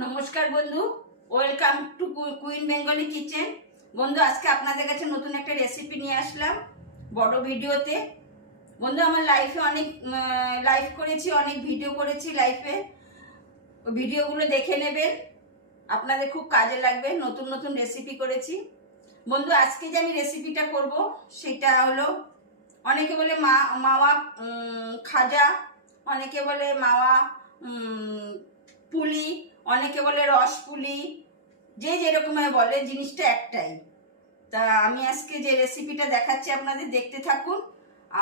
নমস্কার বন্ধু, welcome to queen Bengali kitchen. বন্ধু, আজকে আপনাদের কাছে নতুন একটা রেসিপি নিয়ে আসলাম বড় ভিডিওতে। বন্ধু, আমার লাইফে অনেক লাইভ করেছি, অনেক ভিডিও করেছি লাইফে। ভিডিওগুলো দেখে নেবেন, আপনাদের খুব কাজে লাগবে। নতুন নতুন রেসিপি করেছি বন্ধু। আজকে যে আমি রেসিপিটা করব সেটা হলো, অনেকে বলে মাওয়া খাজা, অনেকে বলে মাওয়া পুলি, অনেকে বলে রস পুলি, যে যেরকম বলে, জিনিসটা একটাই। তা আমি আজকে যে রেসিপিটা দেখাচ্ছি আপনাদের, দেখতে থাকুন।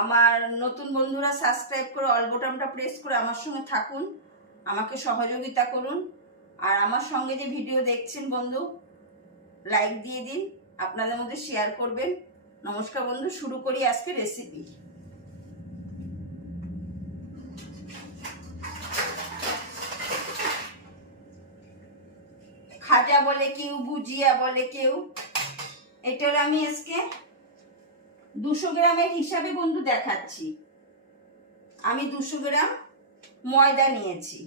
আমার নতুন বন্ধুরা সাবস্ক্রাইব করে অল বোতামটা প্রেস করে আমার সঙ্গে থাকুন, আমাকে সহযোগিতা করুন। আর আমার সঙ্গে যে ভিডিও দেখছেন বন্ধু, লাইক দিয়ে দিন, আপনাদের মধ্যে শেয়ার করবেন। নমস্কার বন্ধু, শুরু করি আজকে রেসিপি। খাজা বলে কেউ, গুজিয়া বলে কেউ। এটার আমি আজকে 200 গ্রামের হিসাবে বন্ধু দেখাচ্ছি। আমি 200 গ্রাম ময়দা নিয়েছি।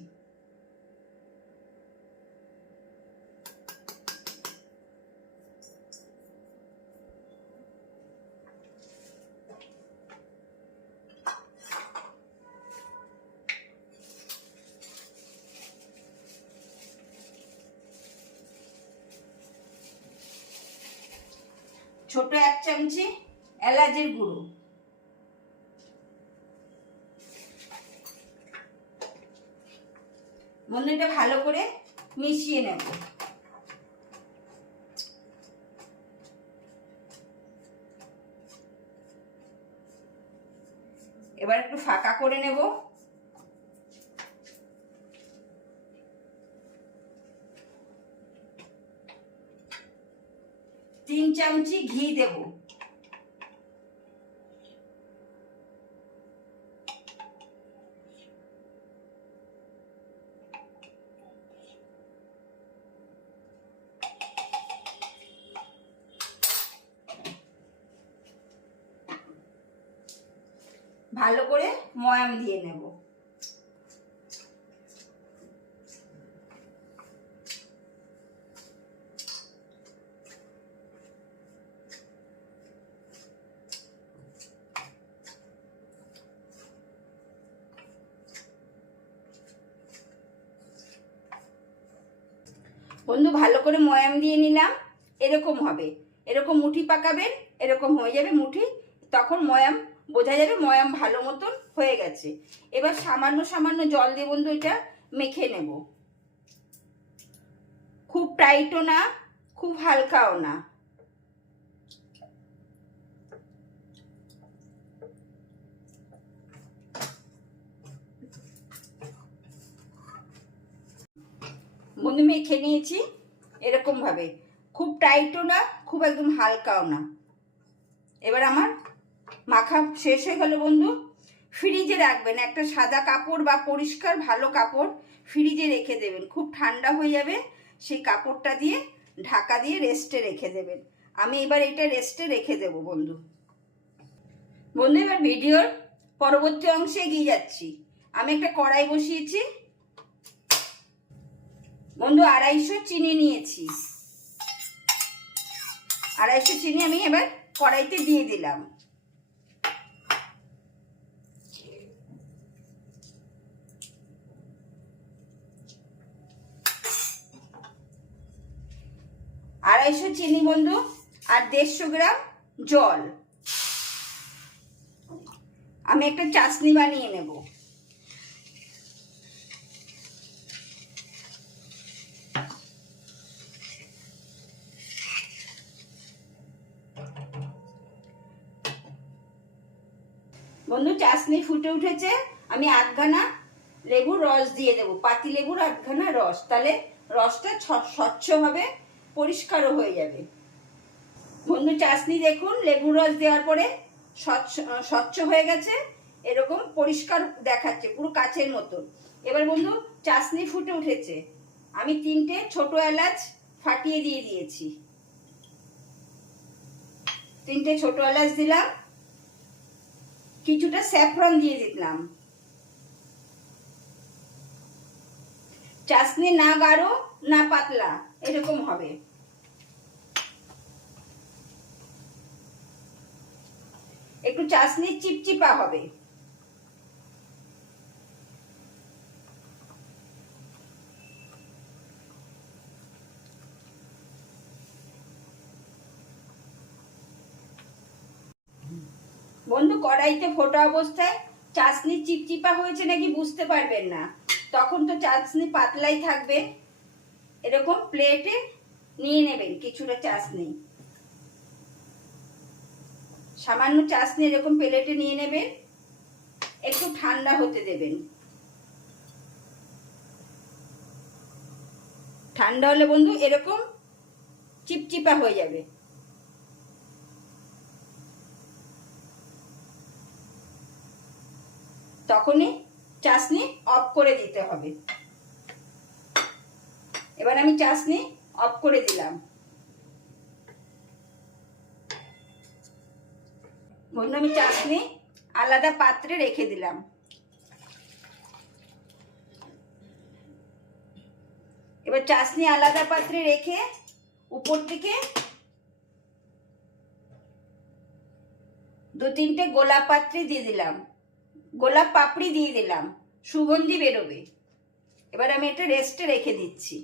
ছোট 1 চামচি এলাচের গুঁড়ো, বন্ধু এটা ভালো করে মিশিয়ে নেব। এবার একটু ফাঁকা করে নেব। 3 চামচি ঘি দেব। ভালো করে ময়াম দিয়ে নেব। বন্ধু, ভালো করে ময়াম দিয়ে নিলাম। এরকম হবে, এরকম মুঠি পাকাবেন, এরকম হয়ে যাবে মুঠি। তখন ময়াম বোঝা যাবে, ময়াম ভালো মতন হয়ে গেছে। এবার সামান্য সামান্য জল দিয়ে বন্ধু এটা মেখে নেব। খুব টাইটও না, খুব হালকাও না। বন্ধু, মেখে নিয়েছি এরকম ভাবে, খুব টাইটও না, খুব একদম হালকাও না। এবার আমার মাখা শেষ হয়ে গেল বন্ধু। ফ্রিজে রাখবেন, একটা সাদা কাপড় বা পরিষ্কার ভালো কাপড় ফ্রিজে রেখে দেবেন। খুব ঠান্ডা হয়ে যাবে, সেই কাপড়টা দিয়ে ঢাকা দিয়ে রেস্টে রেখে দেবেন। আমি এবার এটা রেস্টে রেখে দেব বন্ধু। বন্ধু, এবার ভিডিওর পরবর্তী অংশে এগিয়ে যাচ্ছি। আমি একটা কড়াই বসিয়েছি বন্ধু, 250 চিনি নিয়েছি। 250 চিনি আমি এবার কড়াইতে দিয়ে দিলাম। আড়াইশো চিনি বন্ধু, আর 150 গ্রাম জল। আমি একটা চাশনি বানিয়ে নেব। বন্ধু, চাশনি ফুটে উঠেছে। আমি 8খানা লেবুর রস দিয়ে দেবো, পাতি লেবুর 8খানা রস। তাহলে রসটা স্বচ্ছ হবে, পরিষ্কারও হয়ে যাবে। বন্ধু, চাশনি দেখুন লেবুর রস দেওয়ার পরে স্বচ্ছ হয়ে গেছে, এরকম পরিষ্কার দেখাচ্ছে, পুরো কাচের মতো। এবার বন্ধু, চাশনি ফুটে উঠেছে। আমি 3টে ছোট এলাচ ফাটিয়ে দিয়ে দিয়েছি। 3টে ছোট এলাচ দিলাম। কিছুটা স্যাফরন দিয়ে দিলাম। চাশনি না গাঢ় না পাতলা, এরকম হবে। একটু চাশনি চিপচিপা হবে। বন্ধু, কড়াইতে ফোটা অবস্থায় চাশনি চিপচিপা হয়েছে নাকি বুঝতে পারবেন না, তখন তো চাশনি পাতলাই থাকবে। এরকম প্লেটে নিয়ে নেবেন কিছুটা চাশনি, সামান্য চাশনি এরকম প্লেটে নিয়ে নেবেন, একটু ঠান্ডা হতে দেবেন। ঠান্ডা হলে বন্ধু এরকম চিপচিপা হয়ে যাবে। তখনই চাশনি অফ করে দিতে হবে। এবার আমি চাশনি অফ করে দিলাম। বন্ধু, আমি চাশনি আলাদা পাত্রে রেখে দিলাম। এবার চাশনি আলাদা পাত্রে রেখে উপর থেকে 2-3টে গোলাপ পাত্রে দিয়ে দিলাম, গোলাপ পাপড়ি দিয়ে দিলাম, সুগন্ধি বেরোবে। এবার আমি এটা রেস্টে রেখে দিচ্ছি।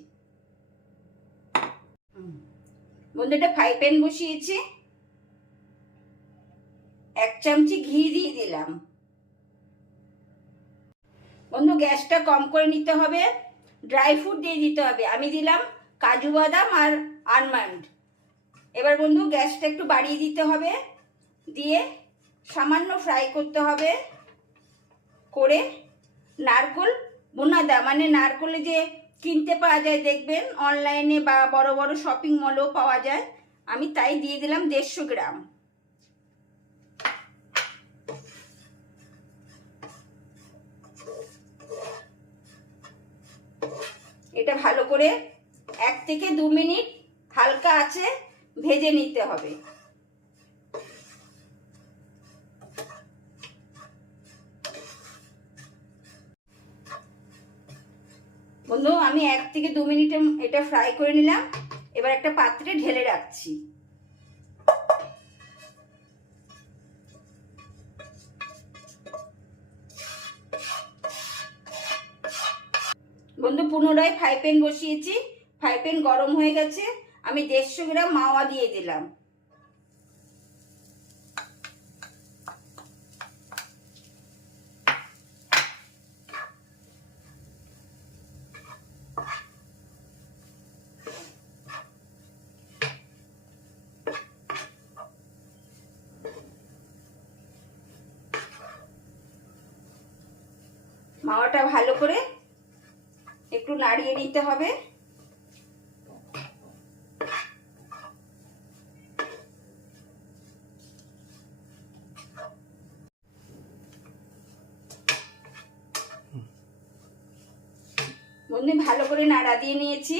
বন্ধু, এটা ফ্রাই প্যান বসিয়েছি, 1 চামচি ঘি দিয়ে দিলাম। বন্ধু, গ্যাসটা কম করে নিতে হবে, ড্রাই ফ্রুট দিয়ে দিতে হবে। আমি দিলাম কাজু বাদাম আর আলমন্ড। এবার বন্ধু গ্যাসটা একটু বাড়িয়ে দিতে হবে, দিয়ে সামান্য ফ্রাই করতে হবে। করে নারকোল বুনাদা, মানে নারকোলে যে কিনতে পাওয়া যায় দেখবেন অনলাইনে বা বড় বড় শপিং মলেও পাওয়া যায়, আমি তাই দিয়ে দিলাম 150 গ্রাম। এটা ভালো করে 1 থেকে 2 মিনিট হালকা আছে ভেজে নিতে হবে। বন্ধু, আমি 1 থেকে 2 মিনিটে এটা ফ্রাই করে নিলাম। এবার একটা পাত্রে ঢেলে রাখছি। বন্ধু, পুনরায় ফ্রাই প্যান বসিয়েছি, ফ্রাই প্যান গরম হয়ে গেছে। আমি 150 গ্রাম মাওয়া দিয়ে দিলাম। মাওয়াটা ভালো করে একটু নাড়িয়ে নিতে হবে। বন্ধু, ভালো করে নাড়া দিয়ে নিয়েছি।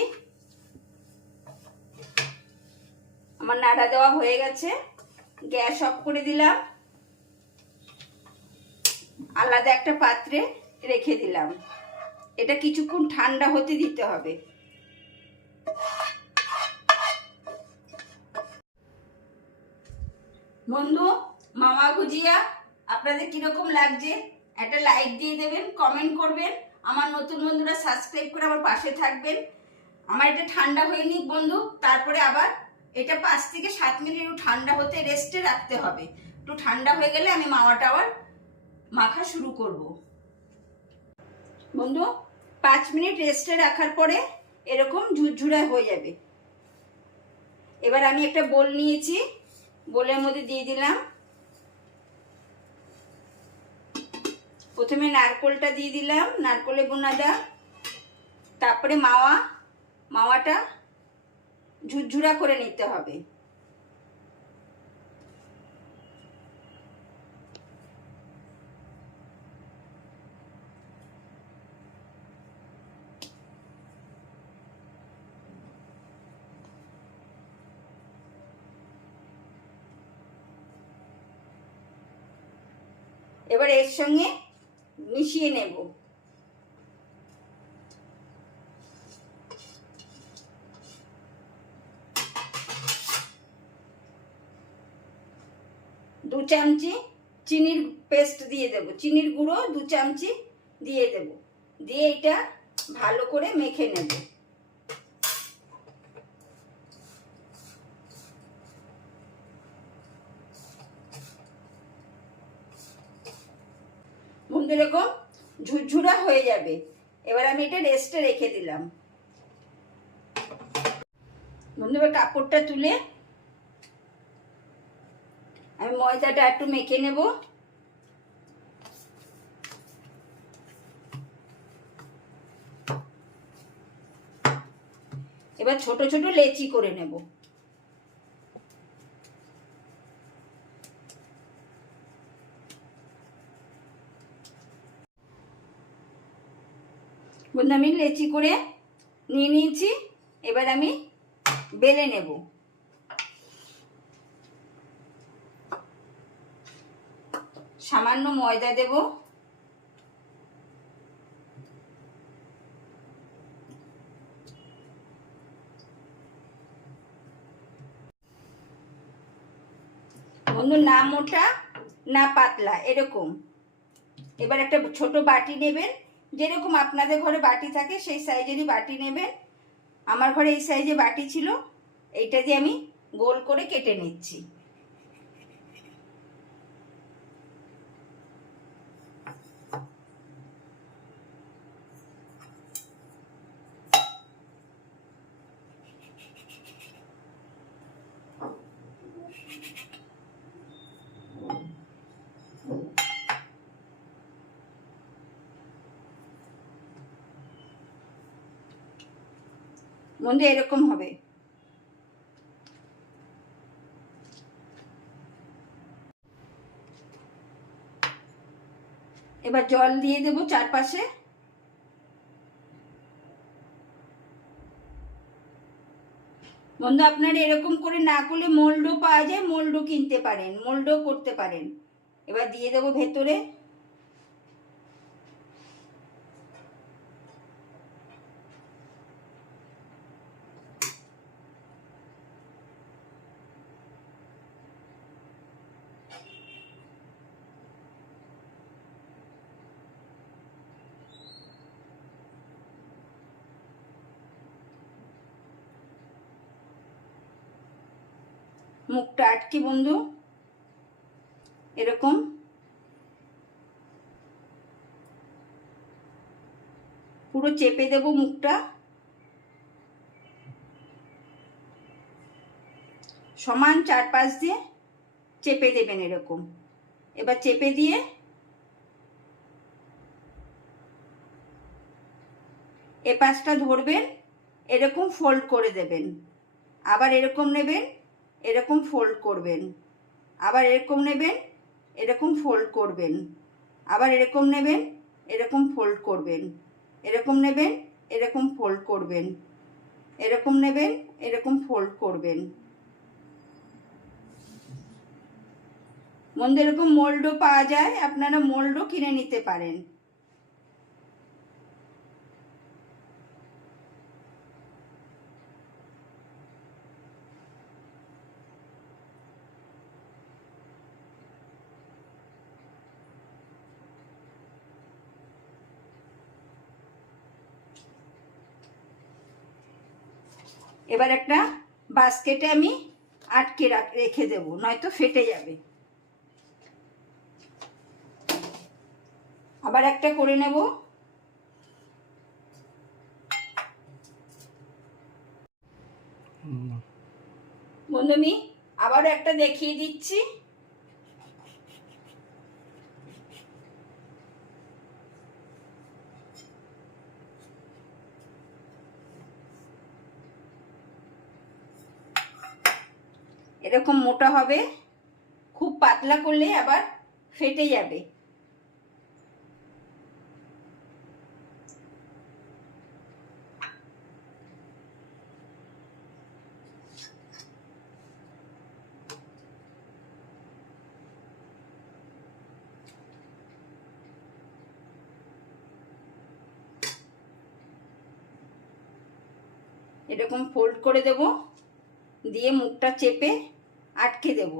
আমার নাড়া দেওয়া হয়ে গেছে, গ্যাস অফ করে দিলাম। আলাদা একটা পাত্রে রেখে দিলাম। এটা কিছুক্ষণ ঠান্ডা হতে দিতে হবে। বন্ধু, মাওয়া গুজিয়া আপনাদের কিরকম লাগছে একটা লাইক দিয়ে দেবেন, কমেন্ট করবেন। আমার নতুন বন্ধুরা সাবস্ক্রাইব করে আমার পাশে থাকবেন। আমার এটা ঠান্ডা হয়ে নিক বন্ধু, তারপরে আবার এটা 5 থেকে 7 মিনিট একটু ঠান্ডা হতে রেস্টে রাখতে হবে। একটু ঠান্ডা হয়ে গেলে আমি মাওয়াটা আবার মাখা শুরু করব। বন্ধু, 5 মিনিট রেস্টে রাখার পরে এরকম ঝুরঝুরা হয়ে যাবে। এবার আমি একটা বোল নিয়েছি, বোলের মধ্যে দিয়ে দিলাম। প্রথমে নারকোলটা দিয়ে দিলাম, নারকোলে বোনাটা, তারপরে মাওয়াটা ঝুরঝুরা করে নিতে হবে। এবার এর সঙ্গে মিশিয়ে নেব। 2 চামচি চিনির পেস্ট দিয়ে দেব, চিনির গুঁড়ো 2 চামচি দিয়ে দেব, দিয়ে এটা ভালো করে মেখে নেব। বন্ধু এরকম ঝুরঝুরা হয়ে যাবে। এবার আমি এটা রেস্টে রেখে দিলাম। বন্ধু এবার কাপড়টা তুলে আমি ময়দাটা একটু মেখে নেব। এবার ছোট ছোট লেচি করে নেব। বন্ধু আমি লেচি করে নিয়ে নিয়েছি। এবার আমি বেলে নেব। সামান্য ময়দা দেব, বন্ধু না মোটা না পাতলা এরকম। এবার একটা ছোট বাটি নেবেন, যেরকম আপনাদের ঘরে বাটি থাকে সেই সাইজেরই বাটি নেবেন। আমার ঘরে এই সাইজে বাটি ছিল, এইটা দিয়ে আমি গোল করে কেটে নিচ্ছি। বন্ধু এরকম হবে। এবার জল দিয়ে দেব চারপাশে। বন্ধু আপনারা এরকম করে না করলে মোল্ডও পাওয়া যায়, মোল্ডও কিনতে পারেন, মোল্ডও করতে পারেন। এবার দিয়ে দেব ভেতরে। মুখটা আটকে বন্ধু এরকম পুরো চেপে দেব মুখটা। সমান চারপাশ দিয়ে চেপে দেবেন এরকম। এবার চেপে দিয়ে এ পাশটা ধরবেন, এরকম ফোল্ড করে দেবেন। আবার এরকম নেবেন, এরকম ফোল্ড করবেন। আবার এরকম নেবেন, এরকম ফোল্ড করবেন। আবার এরকম নেবেন, এরকম ফোল্ড করবেন। এরকম নেবেন, এরকম ফোল্ড করবেন। এরকম নেবেন, এরকম ফোল্ড করবেন। বন্ধু এরকম মোল্ডও পাওয়া যায়, আপনারা মোল্ডও কিনে নিতে পারেন। এবার একটা বাস্কেটে আমি আটকে রেখে দেব, নয়তো ফেটে যাবে। আবার একটা করে নেব। বন্ধু আমি আবারও একটা দেখিয়ে দিচ্ছি। এরকম মোটা হবে, খুব পাতলা করলে আবার ফেটে যাবে। এরকম ফোল্ড করে দেব, দিয়ে মুখটা চেপে আটকে দেব।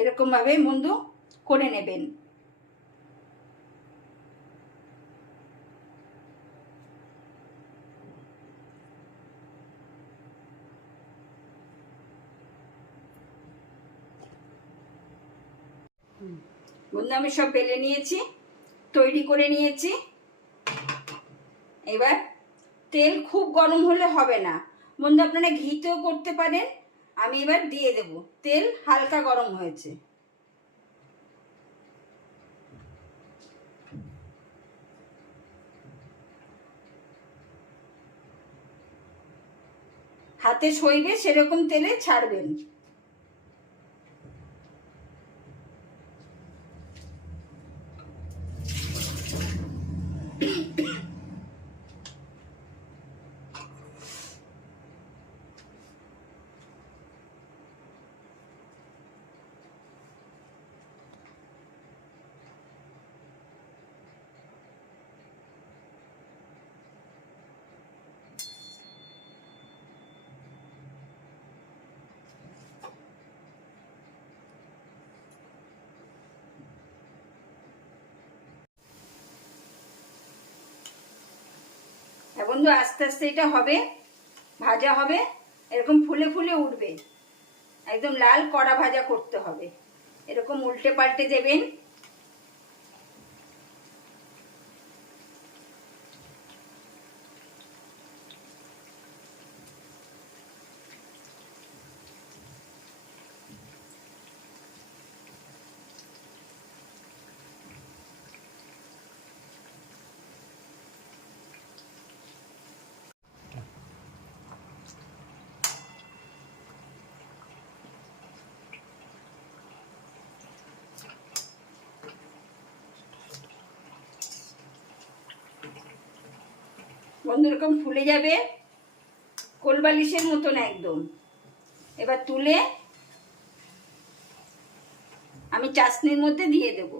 এরকমভাবে বন্ধু করে নেবেন। বন্ধু আমি সব বেলে নিয়েছি, তৈরি করে নিয়েছি। এবার তেল খুব গরম হলে হবে না বন্ধু, আপনারা ঘিতেও করতে পারেন। আমি এবার দিয়ে দেব, তেল হালকা গরম হয়েছে। হাতে সইবে সেরকম তেলে ছাড়বেন। বন্ধু আস্তে আস্তে এটা হবে, ভাজা হবে, এরকম ফুলে ফুলে উঠবে, একদম লাল কড়া ভাজা করতে হবে। এরকম উল্টে পাল্টে দেবেন। বন্ধু এরকম ফুলে যাবে, কোলবালিশের মতন একদম। এবার তুলে আমি চাশনির মধ্যে দিয়ে দেব।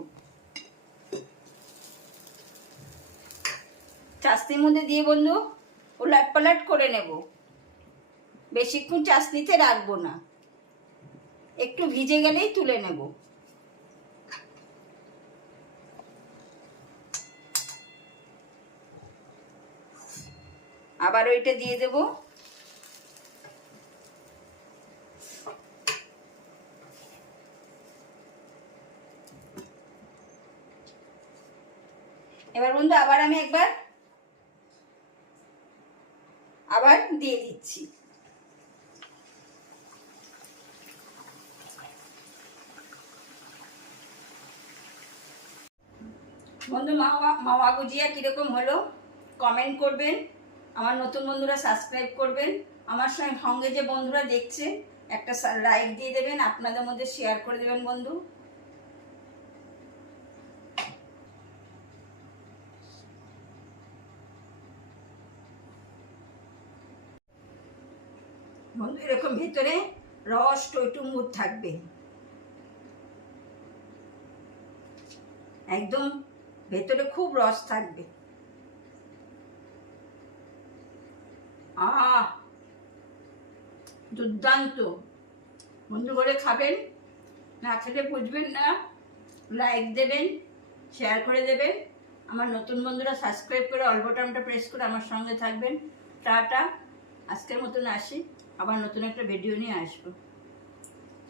চাশনির মধ্যে দিয়ে বন্ধু উলট পালট করে নেব। বেশিক্ষণ চাশনিতে রাখবো না, একটু ভিজে গেলেই তুলে নেব। আবার ওইটা দিয়ে দেব। এবার বন্ধু আবার আমি আবার দিয়ে দিচ্ছি। বন্ধু মাওয়া গুজিয়া কিরকম হলো কমেন্ট করবেন। আমার নতুন বন্ধুরা সাবস্ক্রাইব করবেন। আমার সঙ্গে যে বন্ধুরা দেখছে একটা লাইক দিয়ে দেবেন, আপনাদের মধ্যে শেয়ার করে দেবেন বন্ধু। বন্ধু এরকম ভেতরে রস টইটুম্বুর থাকবে, একদম ভেতরে খুব রস থাকবে। দুর্দান্ত বন্ধু করে খাবেন, না খেলে বুঝবেন না। লাইক দেবেন, শেয়ার করে দেবেন। আমার নতুন বন্ধুরা সাবস্ক্রাইব করে অল বাটনটা প্রেস করে আমার সঙ্গে থাকবেন। টাটা, আজকের মতন আসি, আবার নতুন একটা ভিডিও নিয়ে আসবো।